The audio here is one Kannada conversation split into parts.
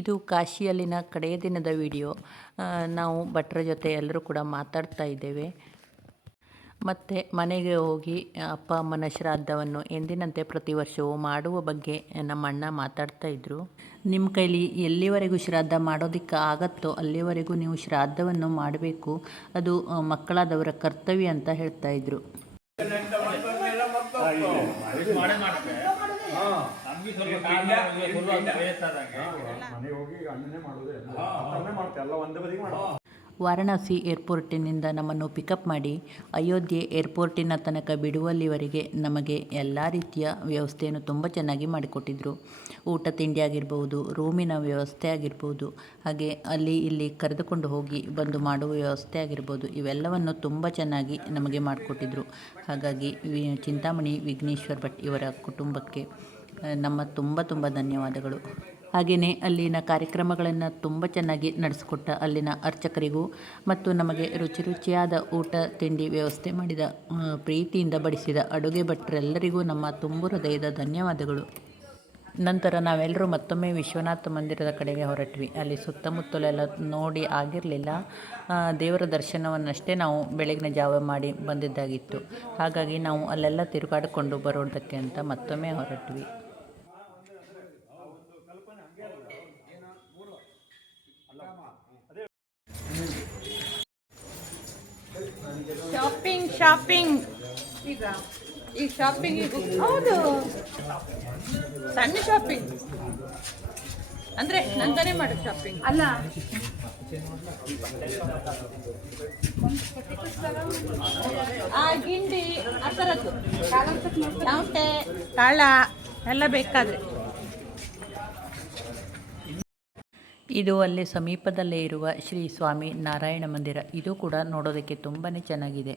ಇದು ಕಾಶಿಯಲ್ಲಿನ ಕಡೆಯ ದಿನದ ವಿಡಿಯೋ. ನಾವು ಭಟ್ರ ಜೊತೆ ಎಲ್ಲರೂ ಕೂಡ ಮಾತಾಡ್ತಾ ಇದ್ದೇವೆ. ಮತ್ತು ಮನೆಗೆ ಹೋಗಿ ಅಪ್ಪ ಅಮ್ಮನ ಶ್ರಾದ್ದವನ್ನು ಎಂದಿನಂತೆ ಪ್ರತಿ ವರ್ಷವೂ ಮಾಡುವ ಬಗ್ಗೆ ನಮ್ಮ ಅಣ್ಣ ಮಾತಾಡ್ತಾ ಇದ್ದರು. ನಿಮ್ಮ ಕೈಲಿ ಎಲ್ಲಿವರೆಗೂ ಶ್ರಾದ್ದ ಮಾಡೋದಕ್ಕೆ ಆಗತ್ತೋ ಅಲ್ಲಿವರೆಗೂ ನೀವು ಶ್ರಾದ್ದವನ್ನು ಮಾಡಬೇಕು, ಅದು ಮಕ್ಕಳಾದವರ ಕರ್ತವ್ಯ ಅಂತ ಹೇಳ್ತಾ ಇದ್ರು. ವಾರಣಾಸಿ ಏರ್ಪೋರ್ಟಿನಿಂದ ನಮ್ಮನ್ನು ಪಿಕಪ್ ಮಾಡಿ ಅಯೋಧ್ಯೆ ಏರ್ಪೋರ್ಟಿನ ತನಕ ಬಿಡುವಲ್ಲಿವರೆಗೆ ನಮಗೆ ಎಲ್ಲ ರೀತಿಯ ವ್ಯವಸ್ಥೆಯನ್ನು ತುಂಬ ಚೆನ್ನಾಗಿ ಮಾಡಿಕೊಟ್ಟಿದ್ದರು. ಊಟ ತಿಂಡಿ ಆಗಿರ್ಬೋದು, ರೂಮಿನ ವ್ಯವಸ್ಥೆ ಆಗಿರ್ಬೋದು, ಹಾಗೆ ಅಲ್ಲಿ ಇಲ್ಲಿ ಕರೆದುಕೊಂಡು ಹೋಗಿ ಬಂದು ಮಾಡುವ ವ್ಯವಸ್ಥೆ ಆಗಿರ್ಬೋದು, ಇವೆಲ್ಲವನ್ನು ತುಂಬ ಚೆನ್ನಾಗಿ ನಮಗೆ ಮಾಡಿಕೊಟ್ಟಿದ್ರು. ಹಾಗಾಗಿ ಚಿಂತಾಮಣಿ ವಿಘ್ನೇಶ್ವರ್ ಭಟ್ ಇವರ ಕುಟುಂಬಕ್ಕೆ ನಮ್ಮ ತುಂಬ ಧನ್ಯವಾದಗಳು. ಹಾಗೆಯೇ ಅಲ್ಲಿನ ಕಾರ್ಯಕ್ರಮಗಳನ್ನು ತುಂಬ ಚೆನ್ನಾಗಿ ನಡೆಸಿಕೊಟ್ಟ ಅಲ್ಲಿನ ಅರ್ಚಕರಿಗೂ ಮತ್ತು ನಮಗೆ ರುಚಿಯಾದ ಊಟ ತಿಂಡಿ ವ್ಯವಸ್ಥೆ ಮಾಡಿದ, ಪ್ರೀತಿಯಿಂದ ಬಡಿಸಿದ ಅಡುಗೆ ಭಟ್ರೆಲ್ಲರಿಗೂ ನಮ್ಮ ತುಂಬು ಹೃದಯದ ಧನ್ಯವಾದಗಳು. ನಂತರ ನಾವೆಲ್ಲರೂ ಮತ್ತೊಮ್ಮೆ ವಿಶ್ವನಾಥ ಮಂದಿರದ ಕಡೆಗೆ ಹೊರಟ್ವಿ. ಅಲ್ಲಿ ಸುತ್ತಮುತ್ತಲೆಲ್ಲ ನೋಡಿ ಆಗಿರಲಿಲ್ಲ, ದೇವರ ದರ್ಶನವನ್ನಷ್ಟೇ ನಾವು ಬೆಳಗಿನ ಜಾವ ಮಾಡಿ ಬಂದಿದ್ದಾಗಿತ್ತು. ಹಾಗಾಗಿ ನಾವು ಅಲ್ಲೆಲ್ಲ ತಿರುಗಾಡಿಕೊಂಡು ಬರೋದಕ್ಕೆ ಅಂತ ಮತ್ತೊಮ್ಮೆ ಹೊರಟ್ವಿ. ಶಾಪಿಂಗ್ ಈ ಶಾಪಿಂಗ್ ಹೌದು, ಸಣ್ಣ ಶಾಪಿಂಗ್ ಅಂದ್ರೆ ನಂತನೇ ಮಾಡು ಶಾಪಿಂಗ್ ಅಲ್ಲ. ಆ ಗಿಂಡಿ ಆ ಥರದ್ದು ಸೌತೆ ಕಾಳ ಎಲ್ಲ ಬೇಕಾದ್ರೆ. ಇದು ಅಲ್ಲಿ ಸಮೀಪದಲ್ಲೇ ಇರುವ ಶ್ರೀ ಸ್ವಾಮಿ ನಾರಾಯಣ ಮಂದಿರ. ಇದು ಕೂಡ ನೋಡೋದಕ್ಕೆ ತುಂಬಾ ಚೆನ್ನಾಗಿದೆ.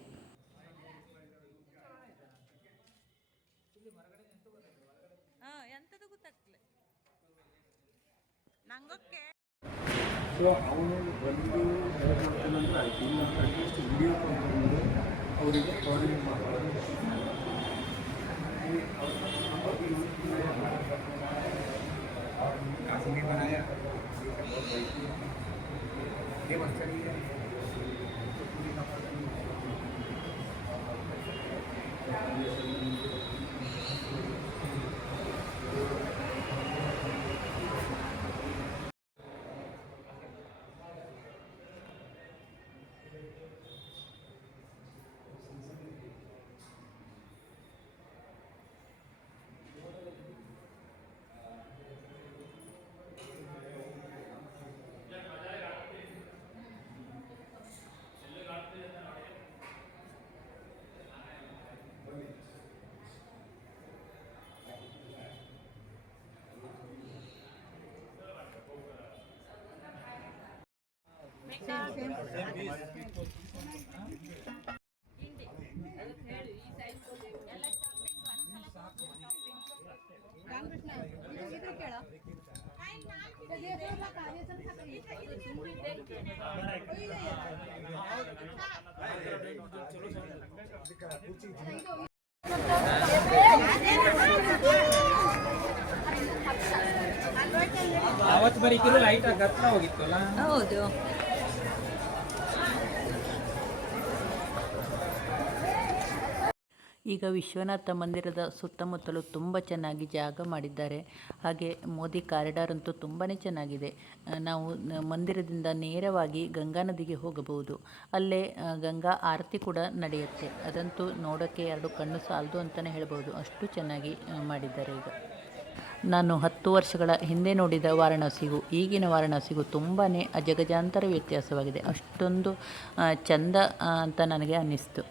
ಅವತ್ತು ಬರೀ ಕಿಲೋ ಲೈಟ್ ಗತ್ರ ಹೋಗಿತ್ತಲ್ಲ. ಹೌದು, ಈಗ ವಿಶ್ವನಾಥ ಮಂದಿರದ ಸುತ್ತಮುತ್ತಲು ತುಂಬ ಚೆನ್ನಾಗಿ ಜಾಗ ಮಾಡಿದ್ದಾರೆ. ಹಾಗೆ ಮೋದಿ ಕಾರಿಡಾರ್ ಅಂತೂ ತುಂಬಾ ಚೆನ್ನಾಗಿದೆ. ನಾವು ಮಂದಿರದಿಂದ ನೇರವಾಗಿ ಗಂಗಾ ನದಿಗೆ ಹೋಗಬಹುದು. ಅಲ್ಲೇ ಗಂಗಾ ಆರತಿ ಕೂಡ ನಡೆಯುತ್ತೆ. ಅದಂತೂ ನೋಡೋಕ್ಕೆ ಎರಡು ಕಣ್ಣು ಸಾಲದು ಅಂತಲೇ ಹೇಳ್ಬೋದು, ಅಷ್ಟು ಚೆನ್ನಾಗಿ ಮಾಡಿದ್ದಾರೆ. ಈಗ ನಾನು 10 ವರ್ಷಗಳ ಹಿಂದೆ ನೋಡಿದ ವಾರಣಾಸಿಗೂ ಈಗಿನ ವಾರಣಾಸಿಗೂ ತುಂಬಾ ಅಜಗಜಾಂತರ ವ್ಯತ್ಯಾಸವಾಗಿದೆ. ಅಷ್ಟೊಂದು ಚಂದ ಅಂತ ನನಗೆ ಅನ್ನಿಸ್ತು.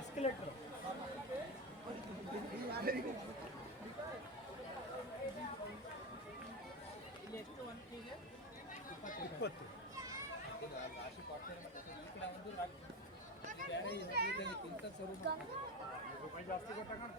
ಎಸ್ಕಲೇಟರ್ ಎಷ್ಟು 1 20. ಬೇರೆ ಇಂಥ ಸ್ವರೂಪ ರೂಪಾಯಿ ಜಾಸ್ತಿ ಕೊಟ್ಟಾಗ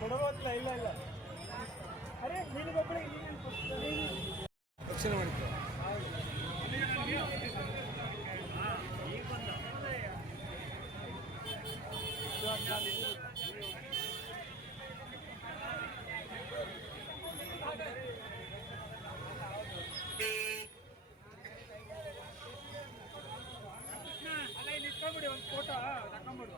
ಕೊಡೋದಿಲ್ಲ. ಇಲ್ಲ ಇಲ್ಲ ಅರೆ ನಿನಗೊಬ್ಬಳೆ ದಕ್ಷಿಣ ಮಾಡಿದ್ರು ಅಲ್ಲ ಇಲ್ಲಿ ಇಟ್ಕೊಂಡ್ಬಿಡಿ ಒಂದು ಫೋಟೋ ತಗೊಂಡ್ಬಿಡು.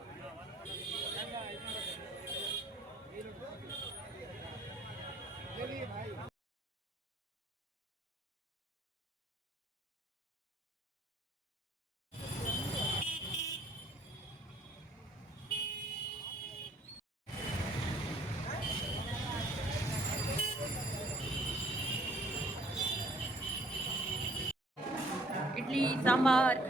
ಇಡ್ಲಿ ಸಾಂಬಾರ್.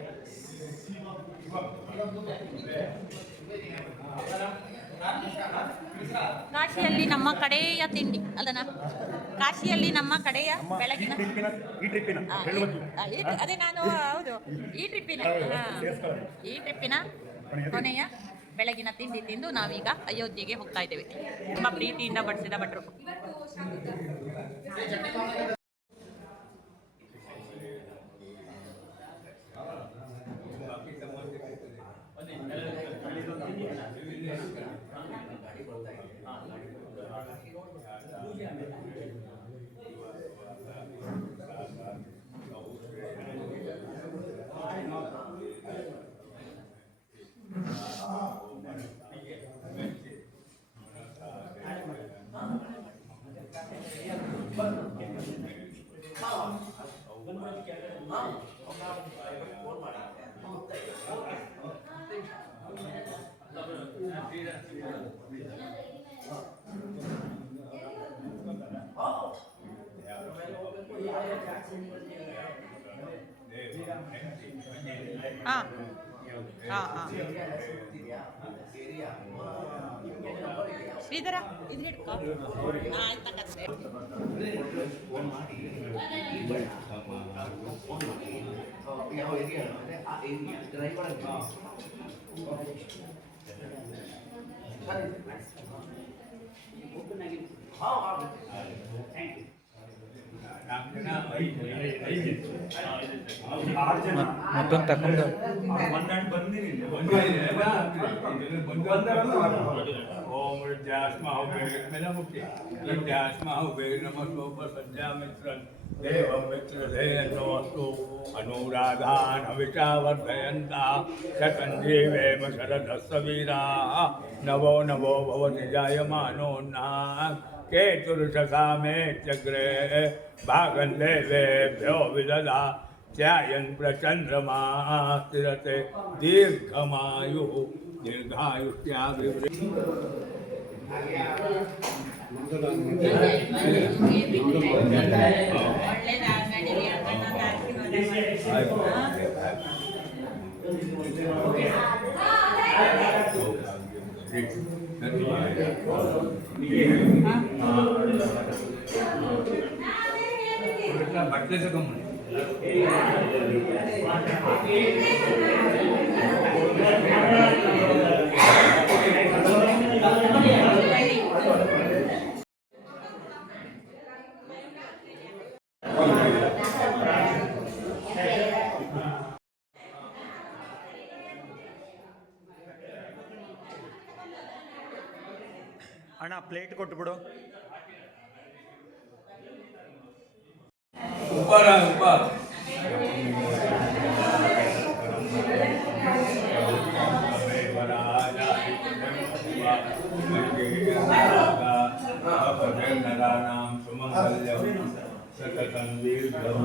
ಕಾಶಿಯಲ್ಲಿ ನಮ್ಮ ಕಡೆಯ ತಿಂಡಿ ಅಲ್ಲನ, ಕಾಶಿಯಲ್ಲಿ ನಮ್ಮ ಕಡೆಯ ಬೆಳಗಿನ ಅದೇ ನಾನು ಹೌದು ಈ ಟ್ರಿಪ್ಪಿನ ಕೊನೆಯ ಬೆಳಗಿನ ತಿಂಡಿ ತಿಂದು ನಾವೀಗ ಅಯೋಧ್ಯೆಗೆ ಹೋಗ್ತಾ ಇದ್ದೇವೆ. ತುಂಬ ಪ್ರೀತಿಯಿಂದ ಬಡಿಸಿದ ಭಟ್ರು. ಶ್ರೀಧರ ಇದನ್ನ ಹಿಡ್ಕೊ. ಆಯ್ತಕ್ಕಂತೆ ಮತ್ತೊಂದು ತಗೊಂಡು ಓಂ ದೇವಂ ಮಿತ್ರಧೇನೋಸ್ತು ಅನುರಾಧಾನ್ ಹವಿಷಾವರ್ಧಯಂತ ಶತಂಜೀವೇಮ ಶರದಸ್ಸ ವೀರಾಃ ನವೋ ನವೋ ಭವತಿ ಜಾಯಮಾನೋನ್ನಾಃ केतुर्षसामे चक्रे भागन्देवेभ्यो विददा ध्यायन् प्रचन्द्रमा स्थिरते दीर्घमायुः दीर्घायुष्याभिवृद्धिः बटले से कम ಅಣ್ಣ ಪ್ಲೇಟ್ ಕೊಟ್ಬಿಡು. ऊपर है ऊपर नराणां सुमंगल्यं सततं दीर्घं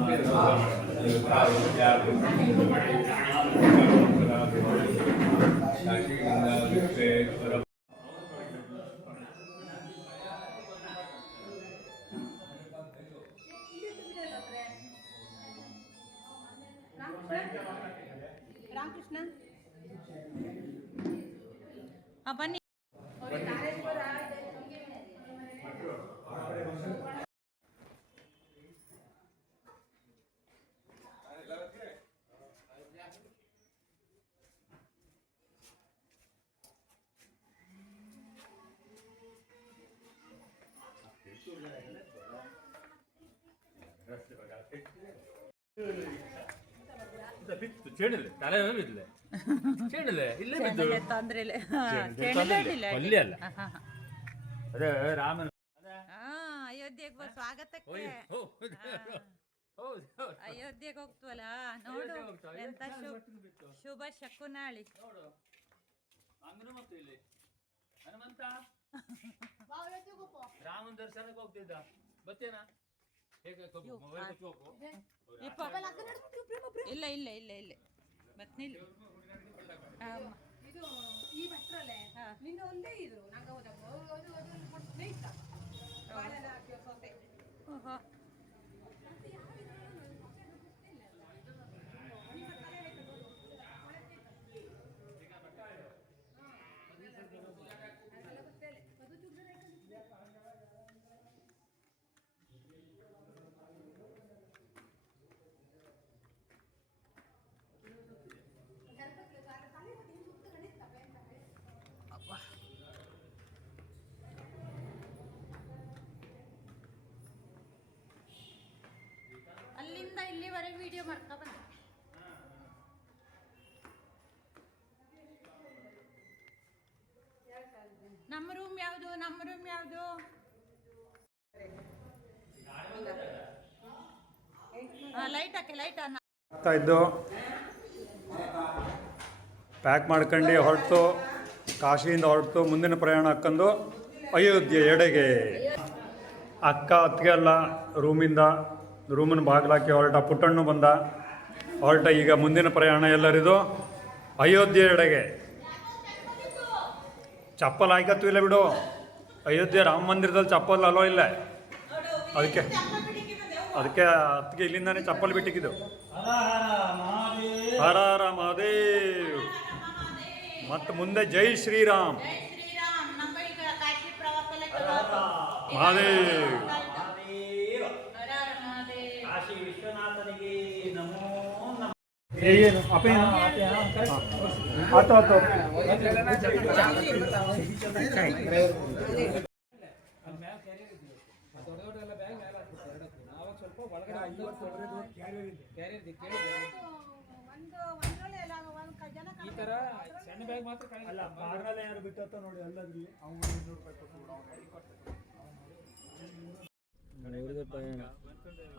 ರಾಮಕೃಷ್ಣ ಬನ್ನಿ. ಬಿತ್ತು ಚೆಂಡಿಲ್ಲ ತಲೆ ಬಿದ್ದಿಲ್ಲ ಚೆಂಡಿಲ್ಲ ಇಲ್ಲೇ ಬಿದ್ದು ತೊಂದ್ರೆ ಕೊಲ್ಲಿ ಅಲ್ಲ ಅದೇ ರಾಮನ ಅಯೋಧ್ಯೆಗೆ ಸ್ವಾಗತಕ್ಕೆ ಅಯೋಧ್ಯೆಗೆ ಹೋಗ್ತವಲ್ಲ ನೋಡು ಎಂತ ಶುಭ ಶಕುನಾಳಿ. ಮತ್ತು ಇಲ್ಲಿ ಹನುಮಂತ ರಾಮನ ದರ್ಶನಕ್ಕೆ ಹೋಗ್ತಿದ್ದ ಬತ್ತೇನಾ ಹೇಗೆ ಮೊಬೈಲ್ ಹೋಗು ಇಲ್ಲ ಇಲ್ಲ ಇಲ್ಲ ಇಲ್ಲ ಬತ್ನಿಲ್ಲ ಇದು ಈ ಭಟ್ರಲ್ಲೇ ನಿನ್ನ ಒಂದೇ ಇದ್ರು ನಂಗೆ ಸೊಸೆ ಓಹೋ ಅಲ್ಲಿಂದ ಇಲ್ಲಿವರೆಗೆ ವಿಡಿಯೋ ಮಾಡ್ಕೊ ಬಂದೆ. ನಮ್ಮ ರೂಮ್ ಯಾವುದು ನಮ್ಮ ರೂಮ್ ಯಾವುದು? ಲೈಟ್ ಹಾಕಿ ಲೈಟ್ ಅನ್ನ ಆಗ್ತಾ ಇದ್ದು ಪ್ಯಾಕ್ ಮಾಡ್ಕೊಂಡು ಹೊರಟು ಕಾಶಿಯಿಂದ ಹೊರಟು ಮುಂದಿನ ಪ್ರಯಾಣ ಹಾಕ್ಕೊಂಡು ಅಯೋಧ್ಯೆ ಎಡೆಗೆ. ಅಕ್ಕ ಅತ್ತಿಗೆಲ್ಲ ರೂಮಿನ ಬಾಗಿಲಾಕಿ ಹೊರಟ, ಪುಟ್ಟಣ್ಣು ಬಂದ ಹೊರಟ. ಈಗ ಮುಂದಿನ ಪ್ರಯಾಣ ಎಲ್ಲರಿದು ಅಯೋಧ್ಯೆ ಎಡೆಗೆ. ಚಪ್ಪಲ್ ಹಾಕತ್ತು ಇಲ್ಲ ಬಿಡು, ಅಯೋಧ್ಯೆ ರಾಮ ಮಂದಿರದಲ್ಲಿ ಚಪ್ಪಲ್ ಅಲೋ ಇಲ್ಲ, ಅದಕ್ಕೆ ಅದಕ್ಕೆ ಇಲ್ಲಿಂದಾನೆ ಚಪ್ಪಲ್ ಬಿಟ್ಟಿದ್ದು. ಹರ ಹರ ಮಹಾದೇವ್. ಮತ್ತು ಮುಂದೆ ಜೈ ಶ್ರೀರಾಮ್ ಮಹಾದೇವ್. ಈ ತರ ಸಣ್ಣ ಬ್ಯಾಗ್ ಮಾತ್ರ ಅಲ್ಲ, ಬಾರ್ನಲ್ಲಿ ಯಾರು ಬಿಟ್ಟತ್ತ ನೋಡಿ ಅಲ್ಲದ್ರಿ ಅವ್ನು 200 ರೂಪಾಯಿ ಕೊಟ್ಟು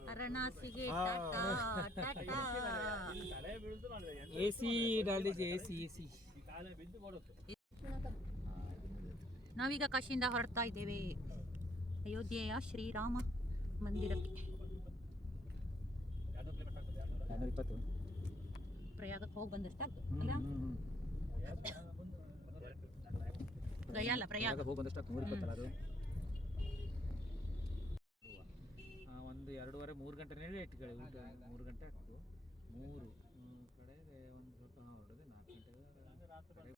ವಾರಣಾಸಿಗೆ एसी डाल दीजिए एसी ನಾವೀಗ ಕಾಶಿಯಿಂದ ಹೊರಡ್ತಾ ಇದ್ದೇವೆ ಅಯೋಧ್ಯೆಯ ಶ್ರೀರಾಮ ಮಂದಿರಕ್ಕೆ ಪ್ರಯಾಗಕ್ಕೆ ಹೋಗಿ ಬಂದಷ್ಟಾಗ್ತದೆ ಅಲ್ಲ ಗಯಾ ಅಲ್ಲ ಪ್ರಯಾಗ ಹೋಗಿ ಬಂದಷ್ಟು 120 ಅದು ಒಂದು 2:30 3 ಗಂಟೆ ಇಟ್ಕೊಳ್ಳಿ ಊಟ 3 ಗಂಟೆ ಆಗ್ತು 3 ಕಡೆಗೆ ಒಂದು ಸ್ವಲ್ಪ ಹೊರಡದೆ 4 ಗಂಟೆಗೆ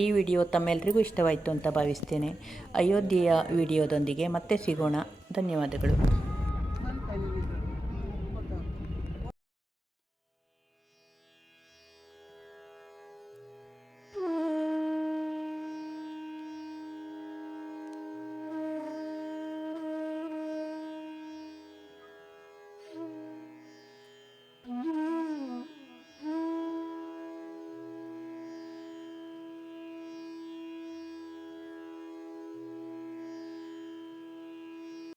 ಈ ವಿಡಿಯೋ ತಮ್ಮೆಲ್ಲರಿಗೂ ಇಷ್ಟವಾಯಿತು ಅಂತ ಭಾವಿಸ್ತೇನೆ. ಅಯೋಧ್ಯೆಯ ವಿಡಿಯೋದೊಂದಿಗೆ ಮತ್ತೆ ಸಿಗೋಣ. ಧನ್ಯವಾದಗಳು.